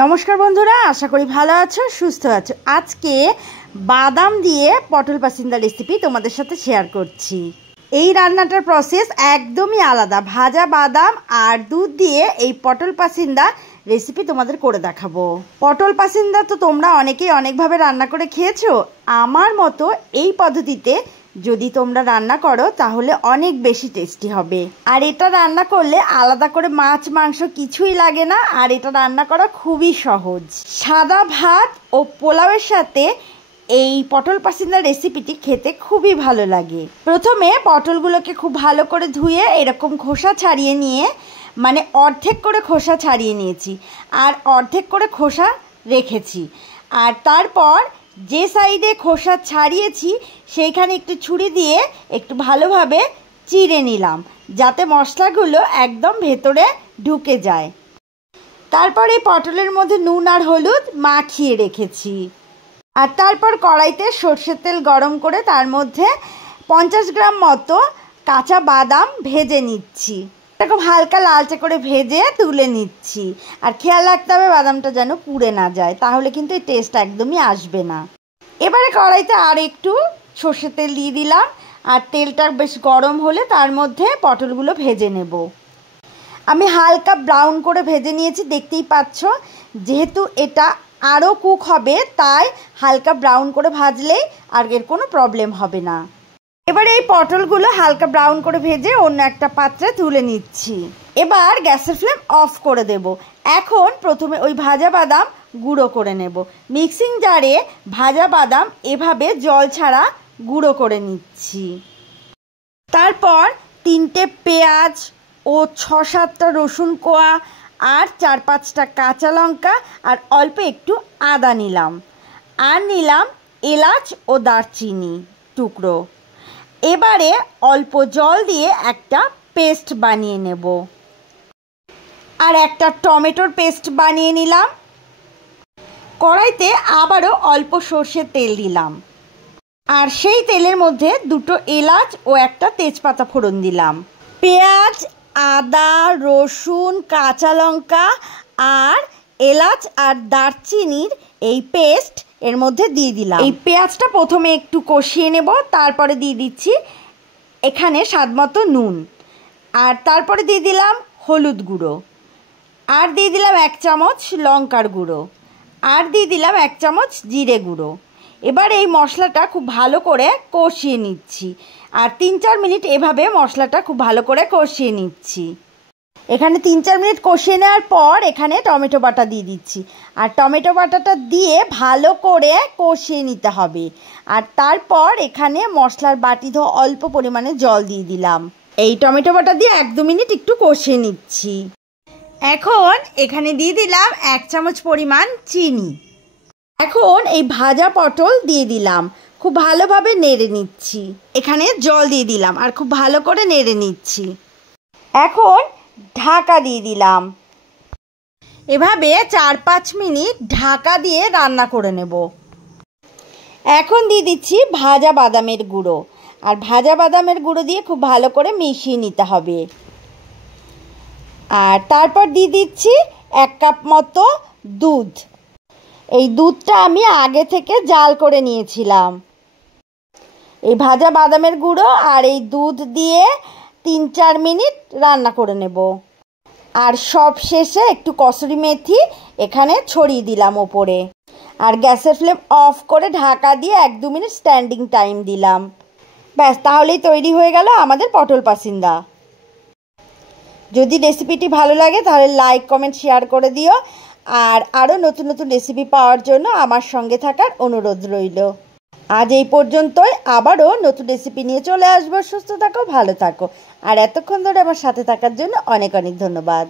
নমস্কার বন্ধুরা, আশা করি ভালো আছো, সুস্থ আছো। আজকে বাদাম দিয়ে পটল পাসিন্দা রেসিপি তোমাদের সাথে শেয়ার করছি। এই রান্নাটার প্রসেস একদমই আলাদা। ভাজা বাদাম আর দুধ দিয়ে এই পটল পাসিন্দা রেসিপি তোমাদের করে দেখাবো। পটল পাসিন্দা তো তোমরা অনেকেই অনেকভাবে রান্না করে খেয়েছো। আমার মতো এই পদ্ধতিতে যদি তোমরা রান্না করো তাহলে অনেক বেশি টেস্টি হবে। আর এটা রান্না করলে আলাদা করে মাছ মাংস কিছুই লাগে না, আর এটা রান্না করা খুবই সহজ। সাদা ভাত ও পোলাওয়ের সাথে এই পটল পাসিন্দা রেসিপিটি খেতে খুবই ভালো লাগে। প্রথমে পটলগুলোকে খুব ভালো করে ধুয়ে এরকম খোসা ছাড়িয়ে নিয়ে, মানে অর্ধেক করে খোসা ছাড়িয়ে নিয়েছি আর অর্ধেক করে খোসা রেখেছি। আর তারপর যে সাইডে খোসা ছাড়িয়েছি সেইখানে একটু ছুরি দিয়ে একটু ভালোভাবে চিড়ে নিলাম, যাতে মশলাগুলো একদম ভেতরে ঢুকে যায়। তারপর এই পটলের মধ্যে নুন আর হলুদ মাখিয়ে রেখেছি। আর তারপর কড়াইতে সর্ষের তেল গরম করে তার মধ্যে 50 গ্রাম মতো কাঁচা বাদাম ভেজে নিচ্ছি। এরকম হালকা লালচে করে ভেজে তুলে নিচ্ছি। আর খেয়াল রাখতে হবে বাদামটা যেন পুড়ে না যায়, তাহলে কিন্তু এই টেস্ট একদমই আসবে না। এবারে কড়াইতে আর একটু সর্ষের তেল দিয়ে দিলাম, আর তেলটা বেশ গরম হলে তার মধ্যে পটলগুলো ভেজে নেব। আমি হালকা ব্রাউন করে ভেজে নিয়েছি, দেখতেই পাচ্ছ। যেহেতু এটা আরও কুক হবে তাই হালকা ব্রাউন করে ভাজলেই আর এর কোনো প্রবলেম হবে না। এবারে এই পটলগুলো হালকা ব্রাউন করে ভেজে অন্য একটা পাত্রে তুলে নিচ্ছি। এবার গ্যাসের ফ্লেম অফ করে দেব। এখন প্রথমে ওই ভাজা বাদাম গুঁড়ো করে নেব। মিক্সিং জারে ভাজা বাদাম এভাবে জল ছাড়া গুঁড়ো করে নিচ্ছি। তারপর 3টে পেঁয়াজ ও 6-7টা রসুন কোয়া আর 4-5টা কাঁচা লঙ্কা আর অল্প একটু আদা নিলাম। আর নিলাম এলাচ ও দারচিনি টুকরো। এবারে অল্প জল দিয়ে একটা পেস্ট বানিয়ে নেব। আর একটা টমেটোর পেস্ট বানিয়ে নিলাম। কড়াইতে আবারও অল্প সর্ষের তেল দিলাম, আর সেই তেলের মধ্যে 2টো এলাচ ও একটা তেজপাতা ফোড়ন দিলাম। পেঁয়াজ, আদা, রসুন, কাঁচা লঙ্কা আর এলাচ আর দারচিনির এই পেস্ট এর মধ্যে দিয়ে দিলাম। এই পেঁয়াজটা প্রথমে একটু কষিয়ে নেব, তারপরে দিয়ে দিচ্ছি এখানে স্বাদমতো নুন, আর তারপরে দিয়ে দিলাম হলুদ গুঁড়ো, আর দিয়ে দিলাম 1 চামচ লঙ্কার গুঁড়ো, আর দিয়ে দিলাম 1 চামচ জিরে গুঁড়ো। এবার এই মশলাটা খুব ভালো করে কষিয়ে নিচ্ছি, আর 3-4 মিনিট এভাবে মশলাটা খুব ভালো করে কষিয়ে নিচ্ছি। এখানে 3-4 মিনিট কষিয়ে নেওয়ার পর এখানে টমেটো বাটা দিয়ে দিচ্ছি, আর টমেটো বাটাটা দিয়ে ভালো করে কষিয়ে নিতে হবে। আর তারপর এখানে মশলার বাটি ধোয়া অল্প পরিমাণে জল দিয়ে দিলাম। এই টমেটো বাটা দিয়ে 1-2 মিনিট একটু কষিয়ে নিচ্ছি। এখন এখানে দিয়ে দিলাম 1 চামচ পরিমাণ চিনি। এখন এই ভাজা পটল দিয়ে দিলাম, খুব ভালোভাবে নেড়ে নিচ্ছি। এখানে জল দিয়ে দিলাম আর খুব ভালো করে নেড়ে নিচ্ছি। এখন ঢাকা দিয়ে দিলাম। এভাবে 4-5 মিনিট ঢাকা দিয়ে রান্না করে নেব। এখন দিয়ে দিচ্ছি ভাজা বাদামের গুঁড়ো, আর ভাজা বাদামের গুঁড়ো দিয়ে খুব ভালো করে মিশিয়ে নিতে হবে। আর তারপর দিয়ে দিচ্ছি 1 কাপ মতো দুধ। এই দুধটা আমি আগে থেকে জাল করে নিয়েছিলাম। এই ভাজা বাদামের গুঁড়ো আর এই দুধ দিয়ে 3-4 মিনিট রান্না করে নেব। আর সব শেষে একটু কসুরি মেথি এখানে ছড়িয়ে দিলাম ওপরে। আর গ্যাসের ফ্লেম অফ করে ঢাকা দিয়ে 1-2 মিনিট স্ট্যান্ডিং টাইম দিলাম। ব্যাস, তাহলেই তৈরি হয়ে গেল আমাদের পটল পাসিন্দা। যদি রেসিপিটি ভালো লাগে তাহলে লাইক, কমেন্ট, শেয়ার করে দিও। আর আরও নতুন নতুন রেসিপি পাওয়ার জন্য আমার সঙ্গে থাকার অনুরোধ রইল। আজ এই পর্যন্তই, আবারও নতুন রেসিপি নিয়ে চলে আসবো। সুস্থ থাকো, ভালো থাকো, আর এতক্ষণ ধরে আমার সাথে থাকার জন্য অনেক অনেক ধন্যবাদ।